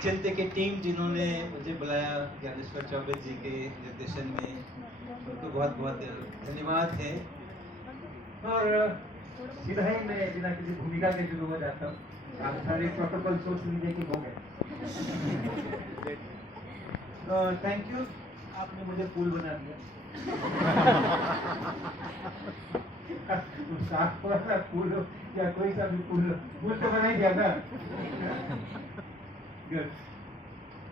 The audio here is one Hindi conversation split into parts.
अचिंत्य की टीम जिन्होंने मुझे बुलाया ज्ञानेश्वर चौबे जी के निर्देशन में, उनको बहुत बहुत धन्यवाद है। और सीधा ही मैं बिना किसी भूमिका के शुरू हो जाता हूँ। आप सारे प्रोटोकॉल सोच लीजिए कि हो गए। थैंक यू, आपने मुझे फूल बना दिया। फूल या कोई सा भी फूल तो बना ही दिया ना। गुड।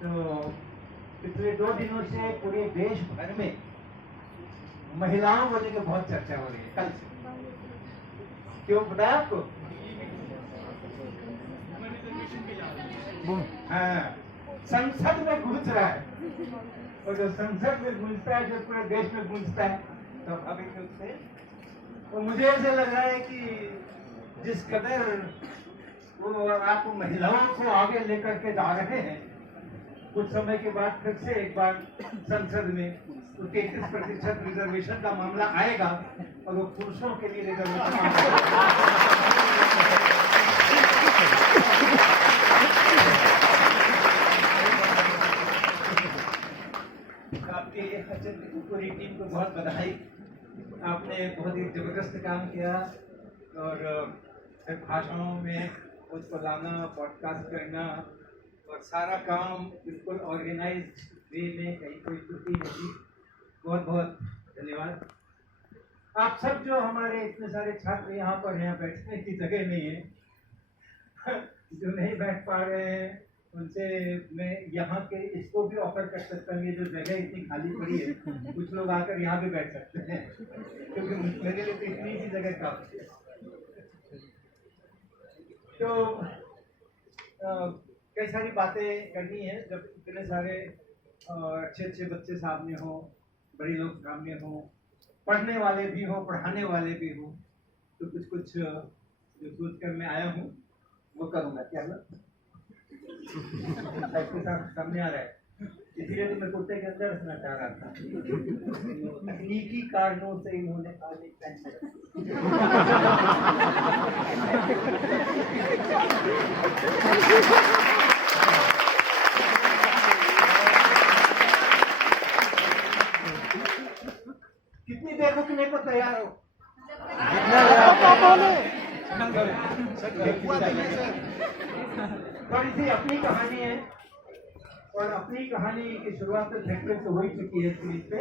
तो पिछले 2 दिनों से पूरे देश भर में महिलाओं को लेकर बहुत चर्चा हो रही है। कल से क्यों बताया आपको? हाँ, संसद में घुस रहा है, और जो संसद में घुसता है जो पूरे देश में घुसता है, तो स्वाभाविक रूप से तो मुझे ऐसा लग रहा है कि जिस कदर वो आप महिलाओं को आगे लेकर के जा रहे हैं, कुछ समय के बाद फिर से एक बार संसद में 33% रिजर्वेशन का मामला आएगा और वो पुरुषों के लिए रिजर्वेशन आपकी पूरी टीम को बहुत बधाई। आपने बहुत ही जबरदस्त काम किया और भाषाओं में उसको लाना, पॉडकास्ट करना और सारा काम बिल्कुल ऑर्गेनाइज वे में, कहीं कोई त्रुटि नहीं। बहुत बहुत धन्यवाद। आप सब जो हमारे इतने सारे छात्र यहाँ पर, यहाँ बैठने की जगह नहीं है, जो नहीं बैठ पा रहे हैं उनसे मैं यहाँ के इसको भी ऑफर कर सकता हूँ, ये जो जगह इतनी खाली पड़ी है, कुछ लोग आकर यहाँ भी बैठ सकते हैं, क्योंकि मेरे लिए तो इतनी सी जगह काफी है। तो कई सारी बातें करनी है। जब इतने सारे अच्छे अच्छे बच्चे सामने हो, बड़े लोग सामने हो, पढ़ने वाले भी हो, पढ़ाने वाले भी हो, तो कुछ कुछ जो सोच कर मैं आया हूँ वो करूँगा। क्या सबके सामने आ रहा है, इसलिए तो मैं कुत्ते के अंदर रखना चाह रहा था। तकनीकी कारणों से इन्होंने आगे कितनी देर रुकने को तैयार हो? थोड़ी सी अपनी कहानी है, और अपनी कहानी की शुरुआत तो थिएटर से हो ही चुकी है स्क्रीन पे,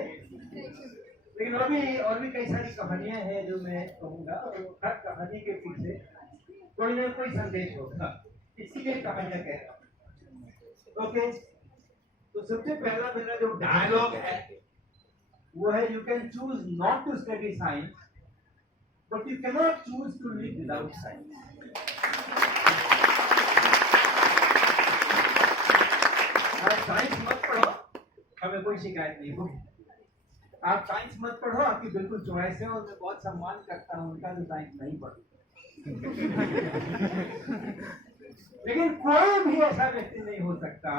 लेकिन और भी कई सारी कहानियां हैं जो मैं कहूँगा, और हर कहानी के पीछे कोई ना कोई संदेश होगा, इसीलिए कहानियां कह रहा हूँ। ओके, तो सबसे पहला मेरा जो डायलॉग है वो है, you can choose not to study science but you can not choose to live without science. आप साइंस मत पढ़ो, हमें कोई शिकायत नहीं होगी। आप साइंस मत पढ़ो, आपकी बिल्कुल चॉइस है, और मैं बहुत सम्मान करता हूँ उनका जो साइंस नहीं पढ़ो। लेकिन कोई भी ऐसा व्यक्ति नहीं हो सकता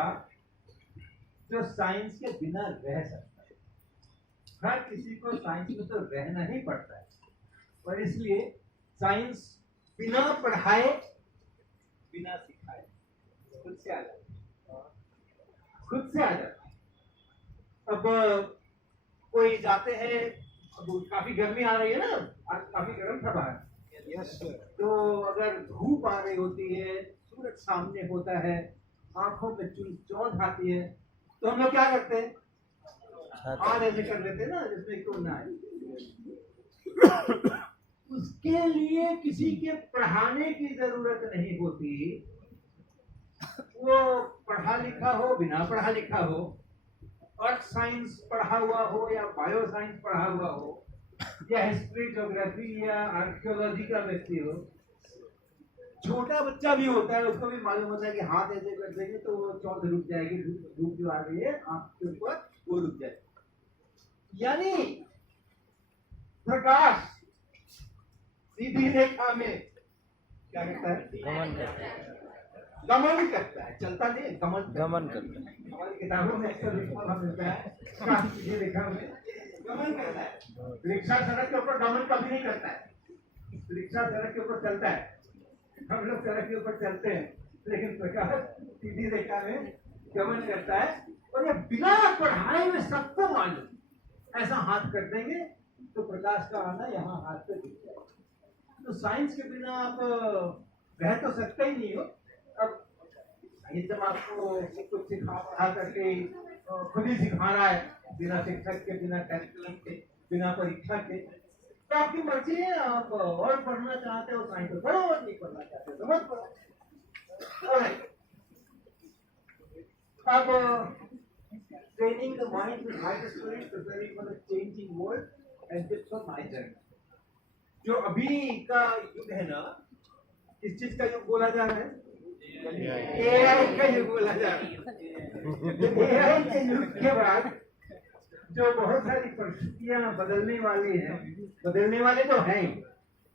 जो साइंस के बिना रह सकता है। हर किसी को साइंस में तो रहना ही पड़ता है, और इसलिए साइंस बिना पढ़ाए, बिना सिखाए खुद से आ जाता है, खुद से आ जाता है। अब कोई जाते हैं, अब काफी गर्मी आ रही है ना, आज काफी गर्म था बाहर। तो अगर धूप आ रही होती है, सूरज सामने होता है, आंखों पे चौंध आती है, तो हम लोग क्या करते हैं? हाथ ऐसे कर लेते हैं ना, जिसमें क्यों ना आए। उसके लिए किसी के पढ़ाने की जरूरत नहीं होती। वो पढ़ा लिखा हो, बिना पढ़ा लिखा हो, अर्थ साइंस पढ़ा हुआ हो या बायो साइंस पढ़ा हुआ हो, या हिस्ट्री, ज्योग्राफी या आर्कियोलॉजी का व्यक्ति हो, छोटा बच्चा भी होता है, उसको भी मालूम होता है कि हाथ ऐसे कर देंगे तो वो चौंध रुक जाएगी, धूप जो आ रही है आंख के ऊपर वो रुक जाएगी। यानी प्रकाश सीधी रेखा में क्या करता है? गमन करता है, चलता नहीं, गमन करता है। हमारी किताबों में अक्सर लिखा मिलता है, सीधी रेखा में गमन करता है। रिक्शा सड़क के ऊपर गमन कभी नहीं करता है, रिक्शा सड़क के ऊपर चलता है, हम लोग सड़क के ऊपर चलते हैं, लेकिन प्रकाश सीधी रेखा में गमन करता है, और ये बिना पढ़ाई में सबको मालूम, ऐसा हाथ कर देंगे तो प्रकाश का आना यहाँ हाथ पे दिख जाएगा। तो साइंस के बिना आप रह तो सकते ही नहीं हो। अब जब आपको कुछ सिखा पढ़ा करके खुद ही सिखा रहा है, बिना शिक्षक के, बिना कैरिकुलम के, बिना परीक्षा के, तो आपकी मर्जी है। आप और पढ़ना चाहते हो साइंस तो पढ़ो, और नहीं पढ़ना चाहते तो मत पढ़ो। अब training the mind with higher spirit, preparing for the changing world, and tips for my journey. जो अभी का युग है ना, किस चीज का युग बोला जा रहा है? AI का युग बोला जा रहा है। AI के युग के बाद जो बहुत सारी परिस्थितियां बदलने वाली हैं, बदलने वाले तो हैं,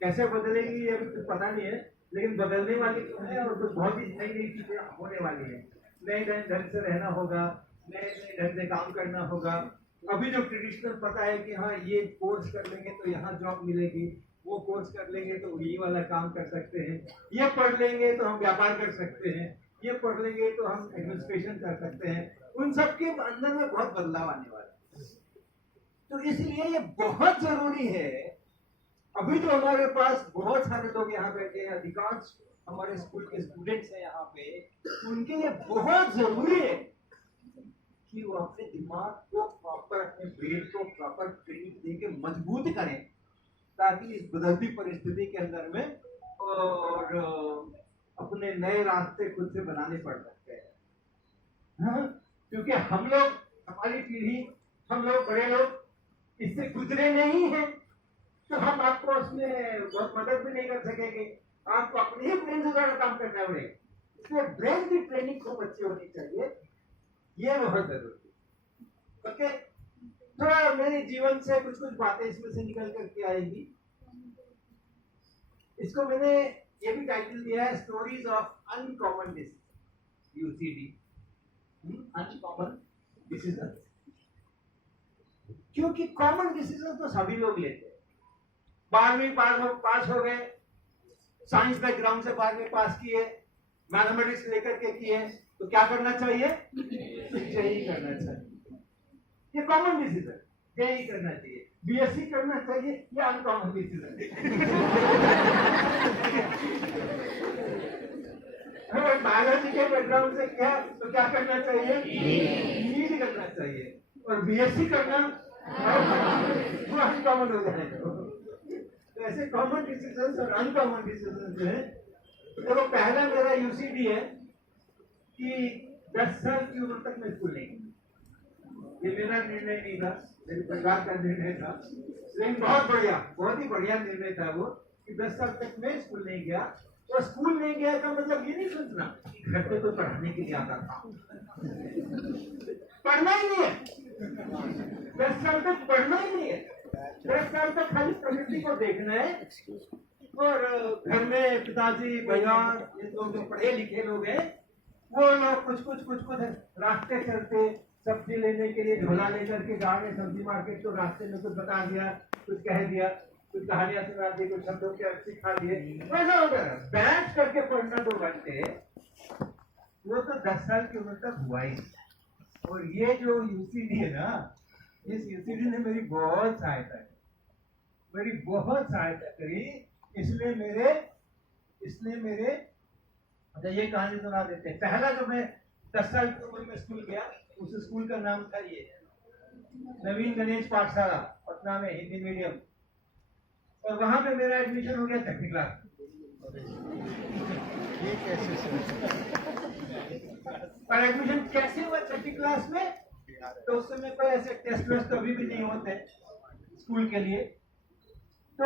कैसे बदलेगी ये कुछ पता नहीं है, लेकिन बदलने वाली तो है, और कुछ बहुत ही नई नई चीजें होने वाली है। नए नए ढंग से रहना होगा, नए नए ढंग से काम करना होगा। अभी जो ट्रेडिशनल पता है कि हाँ ये कोर्स कर लेंगे तो यहाँ जॉब मिलेगी, वो कोर्स कर लेंगे तो ये वाला काम कर सकते हैं, ये पढ़ लेंगे तो हम व्यापार कर सकते हैं, ये पढ़ लेंगे तो हम एडमिनिस्ट्रेशन कर सकते हैं, उन सब के अंदर में बहुत बदलाव आने वाला है। तो इसलिए ये बहुत जरूरी है। अभी तो हमारे पास बहुत सारे लोग यहाँ बैठे हैं, अधिकांश हमारे स्कूल के स्टूडेंट्स हैं यहाँ पे, उनके लिए बहुत जरूरी है कि वो अपने दिमाग को प्रॉपर, अपने ब्रेन को प्रॉपर ट्रेनिंग देके मजबूत करें, ताकि इस बदलती परिस्थिति के अंदर में और अपने नए रास्ते खुद से बनाने पड़ सकते हैं। हाँ? क्योंकि हम लोग, हमारी पीढ़ी, हम लोग बड़े लोग इससे गुजरे नहीं हैं, तो हम आपको उसमें बहुत मदद भी नहीं कर सकेंगे। आपको अपने ही ब्रेन से ज्यादा काम करना पड़ेगा, इसलिए ब्रेन की ट्रेनिंग खूब अच्छी होनी चाहिए, ये बहुत जरूरी है। ओके, थोड़ा मेरे जीवन से कुछ कुछ बातें इसमें से निकल करके आएगी। इसको मैंने ये भी टाइटल दिया है, stories of uncommon disease, UCD, uncommon decision. क्योंकि कॉमन डिसीजन तो सभी लोग लेते हैं। 12वीं पास हो गए, साइंस बैकग्राउंड से 12वीं पास किए, मैथमेटिक्स लेकर के किए, तो क्या करना चाहिए? जेई करना चाहिए, ये कॉमन डिसीजन। जेई करना चाहिए, बीएससी करना चाहिए, ये अनकॉमन डिसीजन। अगर बायोलॉजी के बैकग्राउंड से क्या, तो क्या करना चाहिए? नीट करना चाहिए, और बीएससी करना वो अनकॉमन हो जाएगा। तो ऐसे कॉमन डिसीजन और अनकॉमन डिसीजन जो है, देखो पहला मेरा यूसीडी है कि 10 साल की उम्र तक मैं स्कूल नहीं गया। ये मेरा निर्णय नहीं था, मेरे परिवार का निर्णय था, लेकिन बहुत बढ़िया, बहुत ही बढ़िया निर्णय था वो कि 10 साल तक मैं स्कूल नहीं गया। और स्कूल नहीं गया का मतलब ये नहीं सोचना कि घर पे कोई पढ़ाने के लिए आता था, पढ़ना ही नहीं है। 10 साल तक पढ़ना ही नहीं है, 10 साल तक खाली प्रकृति को देखना है। और घर में पिताजी, भैया, ये लोग जो पढ़े लिखे लोग हैं, वो लोग कुछ रास्ते चलते, सब्जी लेने के लिए झोला लेकर के जा रहे सब्जी मार्केट, तो रास्ते में कुछ बता दिया, कुछ कह दिया, कुछ कहानियां सुना दी, कुछ शब्दों के अर्थ सिखा दिए, वैसा हो गया। बैठ करके पढ़ना 2 घंटे, वो तो 10 साल की उम्र तक हुआ ही। और ये जो यूसीडी है ना, इस यूसीडी ने मेरी बहुत सहायता की, मेरी बहुत सहायता करी। इसलिए मेरे अच्छा ये कहानी सुना देते हैं। पहला जो मैं 10 साल की उम्र में स्कूल गया, उस स्कूल का नाम था ये नवीन गणेश पाठशाला, पटना में, हिंदी मीडियम। और वहां पे मेरा एडमिशन हो गया 6वीं क्लास। और एडमिशन कैसे हुआ 6वीं क्लास में? तो उस समय कोई ऐसे टेस्ट वेस्ट तो अभी भी नहीं होते स्कूल के लिए। तो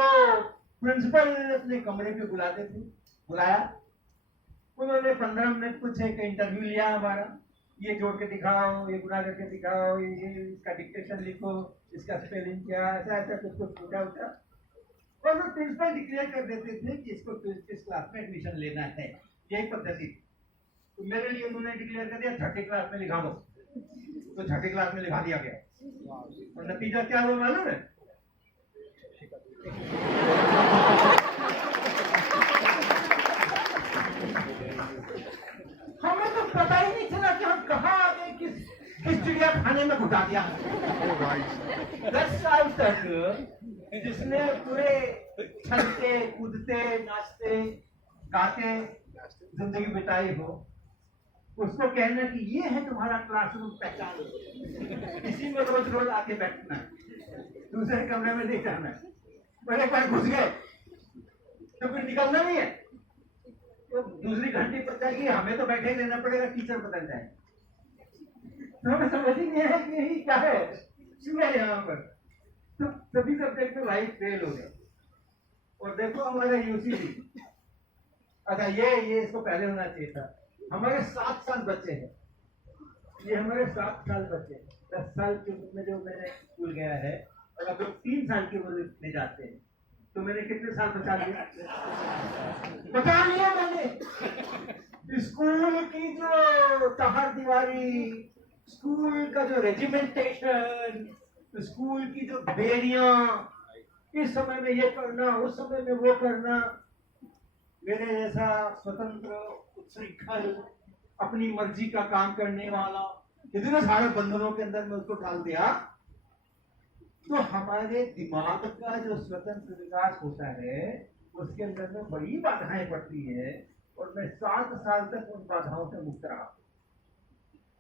प्रिंसिपल अपने कमरे पे बुलाया, उन्होंने 15 मिनट कुछ एक इंटरव्यू लिया हमारा, ये जोड़ के दिखाओ, ये गुणा करके दिखाओ, ये इसका डिक्टेशन लिखो, इसका स्पेलिंग क्या, ऐसा कुछ पूछा उठा। और वो प्रिंसिपल डिक्लेयर कर देते थे कि इसको किस क्लास में एडमिशन लेना है, यही पद्धति। तो मेरे लिए उन्होंने डिक्लेयर कर दिया 6ठी क्लास में लिखा दो, तो 6ठी क्लास में लिखा दिया गया। और नतीजा क्या हुआ मालूम है? हमें तो पता ही नहीं चला कि हम कहाँ आ गए, किस चिड़िया खाने में घुटा दिया। 10 साल तक जिसने पूरे चलते कूदते नाचते गाते जिंदगी बिताई हो, उसको कहना कि ये है तुम्हारा क्लासरूम, पहचान, इसी में रोज रोज आके बैठना, दूसरे कमरे में नहीं जाना, बड़े बार घुस गए तो फिर निकलना नहीं है, तो दूसरी घंटी पर जाएगी, हमें तो बैठे ही रहना पड़ेगा, टीचर बदल जाए। तो हमें समझ ही नहीं है कि यही क्या है, क्यों है यहाँ पर। तो सभी सब्जेक्ट में लाइफ फेल हो गए। और देखो हमारे यूसीडी, अच्छा ये इसको पहले होना चाहिए था। हमारे 7 साल बच्चे हैं, ये हमारे 7 साल बच्चे हैं। 10 साल की उम्र में जो मैंने स्कूल गया है, और अब 3 साल की उम्र में जाते हैं, तो मैंने कितने साल बचा लिया? बचा लिया मैंने। स्कूल की जो चार दीवारी, स्कूल का जो रेजिमेंटेशन, स्कूल की जो बेड़ियां, इस समय में ये करना, उस समय में वो करना, मेरे जैसा स्वतंत्र उत्सृंखल अपनी मर्जी का काम करने वाला इतने सारे बंधनों के अंदर में उसको डाल दिया, तो हमारे दिमाग का जो स्वतंत्र विकास होता है उसके अंदर में बड़ी बाधाएं पड़ती है। और मैं 7 साल तक उन बाधाओं से मुक्त रहा,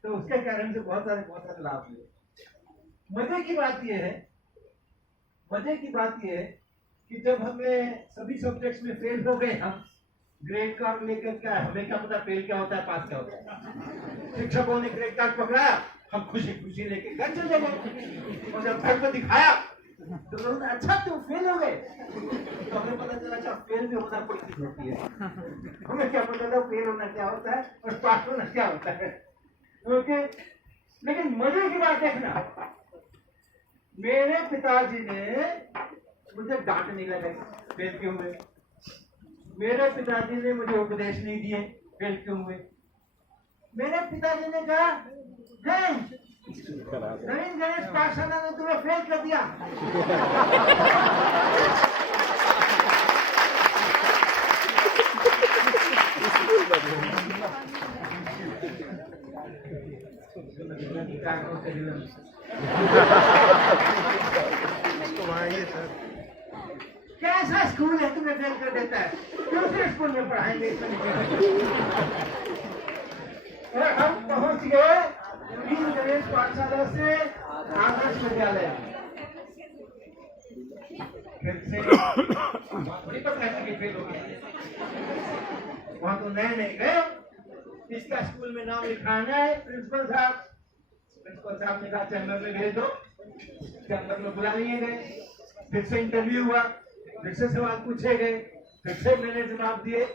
तो उसके कारण से बहुत सारे लाभ हुए। मजे की बात यह है कि जब हमें सभी सब्जेक्ट्स में फेल हो गए, हम ग्रेड कार्ड लेकर, क्या हमें क्या पता फेल क्या होता है, पास क्या होता है। शिक्षकों ने ग्रेड कार्ड पकड़ाया, हम खुशी खुशी लेके घर चले गए, और जब घर को दिखाया तो लोगों ने अच्छा तुम फेल हो गए, तो हमें पता चला अच्छा फेल भी होना बड़ी चीज होती है। हमें क्या पता था फेल होना क्या होता है और पास होना क्या होता है। ओके, लेकिन मजे की बात देखना, मेरे पिताजी ने मुझे डांट नहीं लगाई फेल क्यों हुए, मेरे पिताजी ने मुझे उपदेश नहीं दिए फेल क्यों हुए। मेरे पिताजी ने कहा नवीन गणेश पाठशाला ने तुम्हें फेल कर दिया। कैसा स्कूल है तुम्हें फेल कर देता है, दूसरे स्कूल में पढ़ाएंगे। और हम पहुंच गए नवीन गणेश पाठशाला से आदर्श विद्यालय। फिर से थोड़ी पता कि फेल हो गया, वहां तो नए गए, इसका स्कूल में नाम लिखाना है। प्रिंसिपल साहब ने कहा चैम्बर में भेज दो, चैम्बर में बुला लिए गए, फिर से इंटरव्यू हुआ, फिर से सवाल पूछे गए, फिर से मैंने जवाब दिए।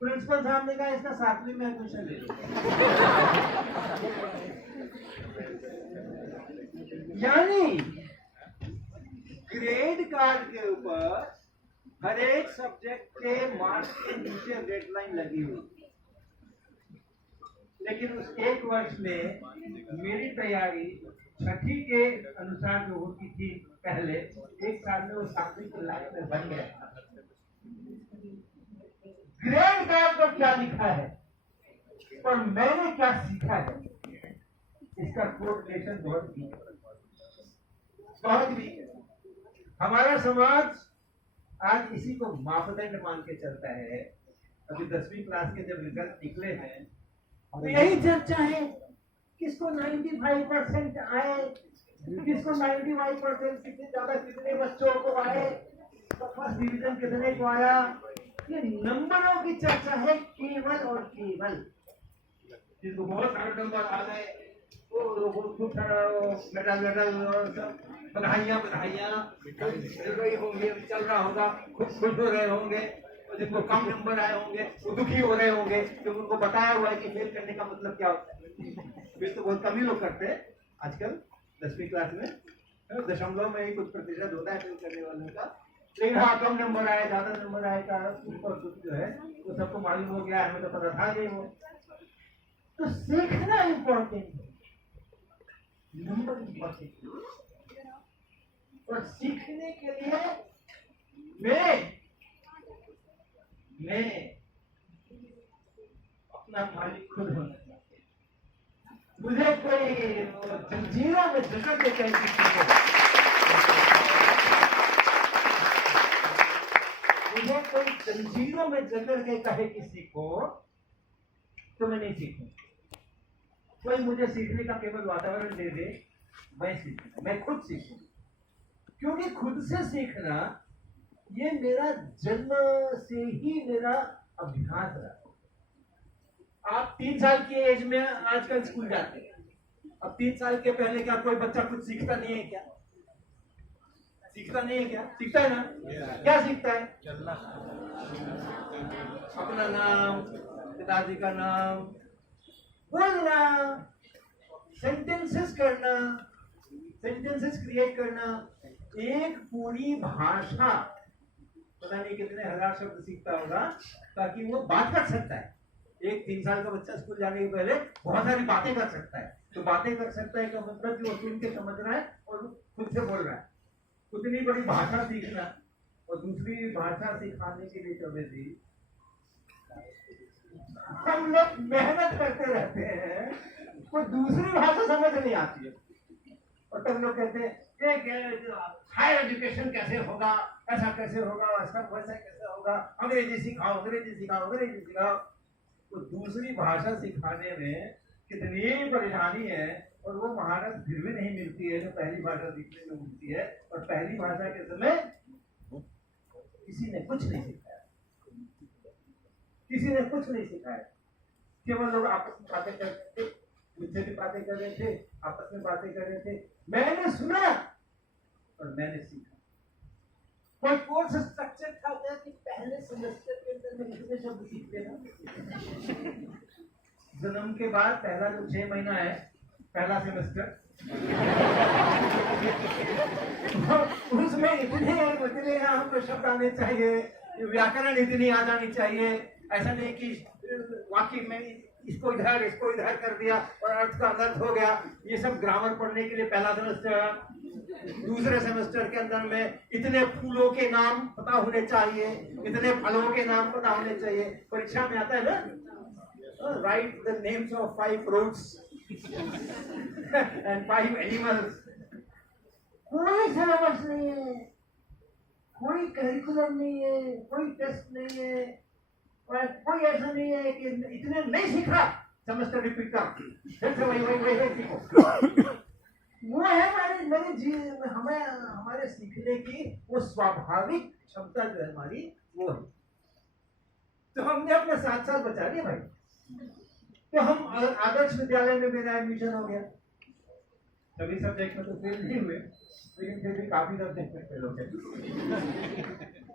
प्रिंसिपल साहब ने कहा इसका 7वीं में एडमिशन ले लो। यानी ग्रेड कार्ड के ऊपर हर एक सब्जेक्ट के मार्क्स के नीचे डेडलाइन लगी हुई, लेकिन उस एक वर्ष में मेरी तैयारी 6ठी के अनुसार जो होती थी पहले, एक साल में वो 7वीं की लाइफ में बन गया। ग्रेड कार्ड पर क्या लिखा है और मैंने क्या सीखा है, इसका कोरिलेशन बहुत वीक है। हमारा समाज आज इसी को मापदंड मान के चलता है। अभी 10वीं क्लास के जब रिजल्ट निकले हैं तो यही चर्चा है, किसको 95% आए, किसको 95% कितने ज्यादा, कितने बच्चों को आए, फर्स्ट डिवीजन कितने को आया। ये नंबरों की चर्चा है केवल और केवल। जिसको बहुत सारे नंबर आ गए वो खूब सारा मेडल और सब बधाइयाँ चल रही होंगे, चल रहा होगा, खूब खुश हो रहे होंगे। और जिनको कम नंबर आए होंगे वो दुखी हो रहे होंगे, तो उनको बताया हुआ है कि फेल करने का मतलब क्या होता है। फेल तो बहुत कम ही लोग करते हैं आजकल 10वीं क्लास में, दशमलव में ही कुछ प्रतिशत होता है फेल करने वालों का। लेकिन हाँ, कम नंबर आए ज्यादा नंबर आए का जो है वो सबको मालूम हो गया, हमें तो पता था ये वो। तो सीखना इम्पोर्टेंट है, नंबर इम्पोर्टेंट है। और सीखने के लिए मैं अपना अपना मालिक खुद होना चाहिए। मुझे कोई जंजीरों में जकड़ के कहीं किसी को, मुझे कोई जंजीरों में जकड़ के कहे किसी को तो मैं नहीं सीखूंगा। कोई मुझे सीखने का केवल वातावरण दे दे, मैं सीखूंगा, मैं खुद सीखूंगा। क्योंकि खुद से सीखना ये मेरा जन्म से ही मेरा अभ्यास रहा। आप 3 साल की एज में आजकल स्कूल जाते हैं, अब 3 साल के पहले क्या कोई बच्चा कुछ सीखता नहीं है क्या? सीखता नहीं है क्या? सीखता है ना? क्या सीखता है? अपना नाम, पिताजी का नाम, बोलना, सेंटेंसेस करना, सेंटेंसेस क्रिएट करना, एक पूरी भाषा, पता नहीं कितने हजार शब्द सीखता होगा ताकि वो बात कर सकता है। एक 3 साल का बच्चा स्कूल जाने के पहले बहुत सारी बातें कर सकता है। तो बातें कर सकता है का मतलब कि वो सुन के समझ रहा है और खुद से बोल रहा है। उतनी बड़ी भाषा सीखना और दूसरी भाषा सिखाने के लिए कभी भी हम लोग मेहनत करते रहते हैं, कोई दूसरी भाषा समझ नहीं आती है। और तब लोग कहते हैं हायर एजुकेशन कैसे होगा, ऐसा कैसे होगा, ऐसा वैसा कैसे होगा, अंग्रेजी सिखाओ, अंग्रेजी सिखाओ, अंग्रेजी सिखाओ। तो दूसरी भाषा सिखाने में कितनी परेशानी है और वो महारत फिर भी नहीं मिलती है जो पहली भाषा सीखने में मिलती है। और पहली भाषा के समय किसी ने कुछ नहीं सिखाया, किसी ने कुछ नहीं सिखाया। केवल लोग आपस में बातें करते थे, मुझसे भी बातें कर रहे थे, आपस में बातें कर रहे थे, मैंने सुना और मैंने सीखा। कोई कोर्स स्ट्रक्चर था क्या कि पहले सेमेस्टर के अंदर में कितने शब्द सीख लेना? जन्म के बाद पहला जो 6 महीना है, पहला सेमेस्टर, उसमें इतने हमको शब्द आने चाहिए, व्याकरण इतनी आ जानी चाहिए। ऐसा नहीं कि वाकई में इसको इधर कर दिया और अर्थ का अनर्थ हो गया। ये सब ग्रामर पढ़ने के लिए पहला सेमेस्टर। दूसरे सेमेस्टर के अंदर में इतने फूलों के नाम पता होने चाहिए, इतने फलों के नाम पता होने चाहिए। परीक्षा में आता है ना, right the names of 5 fruits and 5 animals. कोई सिलेबस नहीं है, कोई करिकुलम नहीं है, कोई टेस्ट नहीं है, और कोई ऐसा नहीं है कि इतने नहीं सीखा सेमेस्टर रिपीट कर फिर से वही सीखो। वो है मेरे जीवन में हमारे सीखने की वो स्वाभाविक क्षमता जो है हमारी, वो है। तो हमने अपने 7 साल बचा लिए भाई। तो हम आदर्श विद्यालय में मेरा एडमिशन हो गया। सभी सब्जेक्ट में तो फेल नहीं हुए, लेकिन फिर भी काफी सब्जेक्ट में फेल हो गए।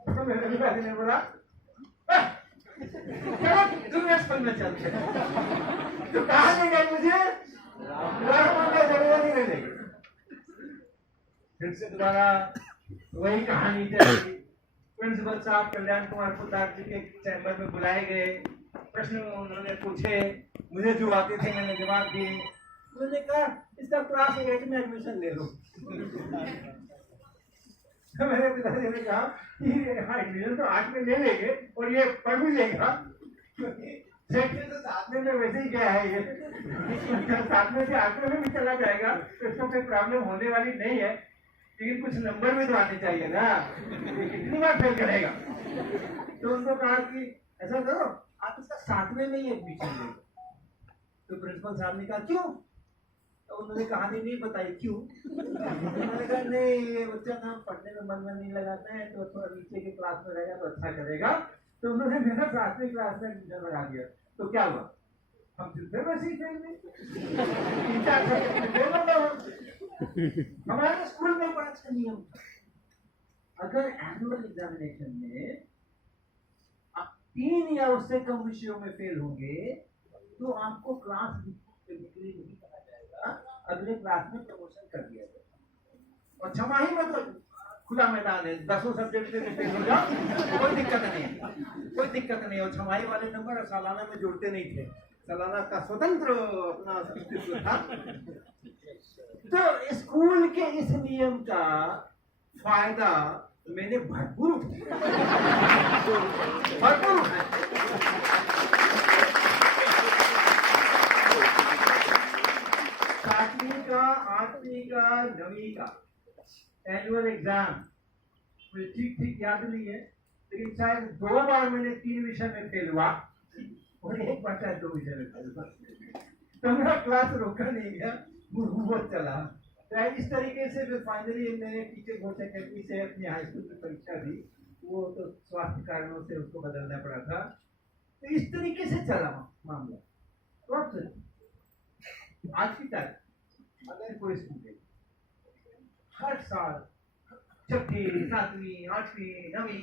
तो मेरे पिताजी ने बोला जूनियर स्कूल में चलते हैं। तो कहा ले गए मुझे, जरूरत ही नहीं लगी। फिर से दोबारा वही कहानी चली। प्रिंसिपल साहब कल्याण कुमार पुतार जी के चैम्बर में बुलाए गए, प्रश्न उन्होंने पूछे, मुझे जो आते थे मैंने जवाब दिए। उन्होंने कहा इसका क्लास 8 में एडमिशन ले लो। तो मेरे पिताजी ने कहा एडमिशन तो 8 में ले लेंगे और ये पढ़ भी लेगा, क्योंकि तो 7वें में वैसे ही गया है, ये 7वें से 8वें में भी चला जाएगा तो इसको कोई प्रॉब्लम होने वाली नहीं है। लेकिन कुछ नंबर भी तो आने चाहिए ना, ये कितनी बार फेल करेगा। तो उनको कहा कि ऐसा करो आप इसका 7वें में ही एडमिशन ले। तो प्रिंसिपल साहब ने कहा क्यों? तो उन्होंने कहानी नहीं बताई क्यों। उन्होंने कहा नहीं ये बच्चा ना पढ़ने में मन नहीं लगाता है, तो थोड़ा नीचे के क्लास में रहेगा तो अच्छा करेगा। तो उन्होंने मेरा 7वीं क्लास में एडमिशन लगा दिया। तो क्या हुआ, हम फिर वैसे ही फेल। हमारे स्कूल में बड़ा अच्छा नियम था, अगर एनुअल एग्जामिनेशन में आप 3 या उससे कम विषयों में फेल होंगे तो आपको क्लास डिग्री नहीं कहा जाएगा, अगले क्लास में प्रमोशन कर दिया जाएगा। और छमाही में तो खुला मैदान है, 10 सब्जेक्ट में फेल हो जाओ कोई दिक्कत नहीं है, कोई दिक्कत नहीं है। और छमाही वाले नंबर सालाना में जोड़ते नहीं थे, सालाना का स्वतंत्र अपना अस्तित्व था। तो स्कूल के इस नियम का फायदा मैंने भरपूर उठाया। 9वीं का एनुअल एग्जाम, मुझे ठीक ठीक याद नहीं है, लेकिन शायद 2 बार मैंने 3 विषय में फेल हुआ और 1 बार शायद 2 विषय में फेल हुआ, तो मेरा क्लास रोका नहीं गया, वो चला। तो इस तरीके से फिर फाइनली मैंने टीचर घोष अकेडमी से अपनी हाई स्कूल की परीक्षा दी, वो तो स्वास्थ्य कारणों से उसको बदलना पड़ा था। तो इस तरीके से चला मामला। तो आज की तारीख अगर कोई स्टूडेंट हर साल 6वीं 7वीं 8वीं 9वीं